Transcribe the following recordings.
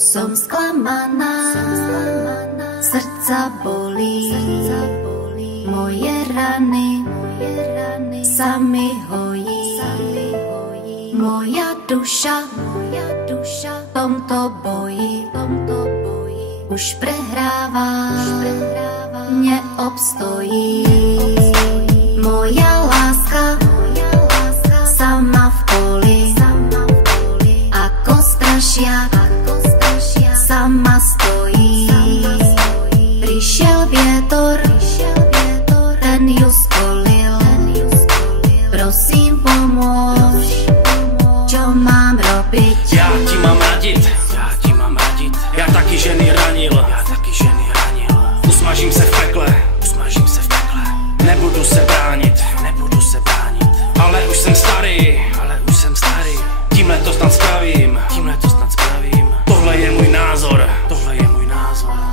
Som sklamaná, srdca bolí, moje rany sa mi hojí. Moja duša v tomto boji už prehrává, neobstojí. Moja láska sama v poli, ako strašiak sama stojí. Prišiel vietor, ten ju skolil. Prosím, pomôž, čo mám robiť? Ja ti mám radiť, ja taky ženy ranil, usmažím se v pekle, nebudu se bránit, ale už jsem starý, tímhle to snad spravím, tohle je můj názor,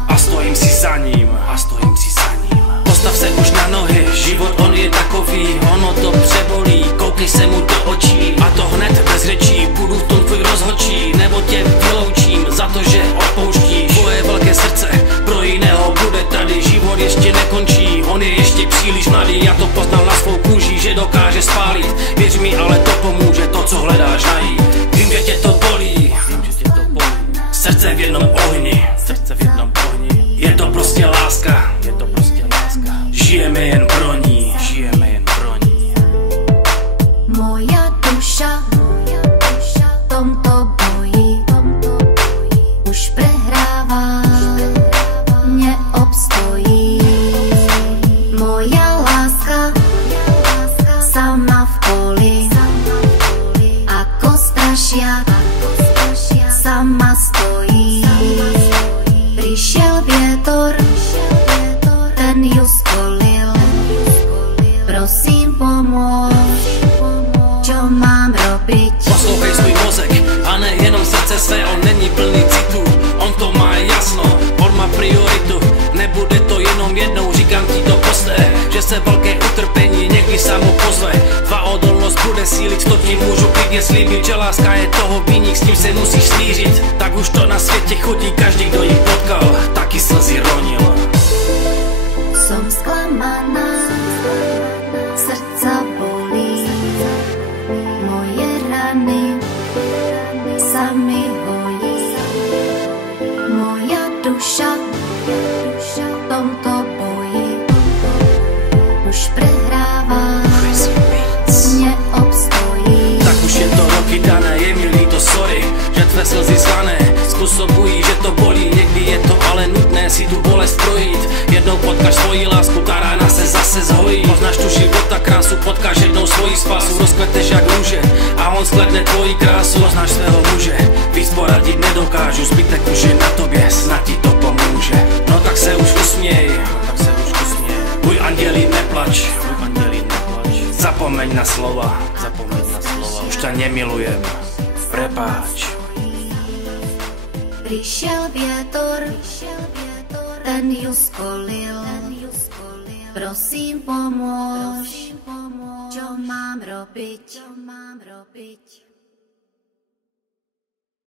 a stojím si za ním, Postav se už na nohy, život on je takový, ono to přebolí, koukej se mu do očí, a to hned bez řečí, budu v tom tvůj rozhodčí, nebo tě vyloučím za to, že odpouštíš. Tvoje velké srdce pro jiného bude tady, život ještě nekončí, on je ještě příliš mladý, já to poznal na svou kůži, že dokáže spálit, věř mi, ale to pomůže, to co hledáš najít. Vím, že tě to bolí, srdce v jednom ohni, je to prostě láska, žijeme jen pro ní, Moja duša v tomto boji už prehrává, neobstojí. Moja láska sama v poli, ako strašiak sama stojí. Prišiel vietor, ten ju skolil. Prosím, pomôž, čo mám robiť? Poslouchej svůj mozek a nejenom srdce své, on není plný citu, on to má jasno, on má prioritu, nebude to jenom jednou, říkám ti to posté, že se velké utrpení někdy samo pozve, tvá odolnost bude sílit, to ti můžu klidně slíbit, že láska je toho viník, s tím se musíš smířit, tak už to na světě chodí, každý, kdo ji potkal, taky slzy ronil. Som sklamaná, srdca bolí, moje rany sa mi hojí. Moja duša v tomto boji už prehrává, neobstojí. Tak už je to roky dané, je mi líto, sorry, že tvé slzy zvané způsobují, že to bolí, někdy je to ale nutné si tu bolest projít. Jednou potkáš svoji lásku, ta rána se zase zhojí. Poznáš tu života krásu, potkáš jednou svoji spásu, rozkveteš jak růže a on skledne tvoji krásu. Poznáš svého muže, víc poradit nedokážu, zbytek už je na tobě, snad ti to pomůže. No tak se už usměj, můj andělí neplač, zapomeň na slova, už ťa nemilujem, prepáč. Prišiel vietor, ten ju skolil. Prosím, pomôž, čo mám robiť?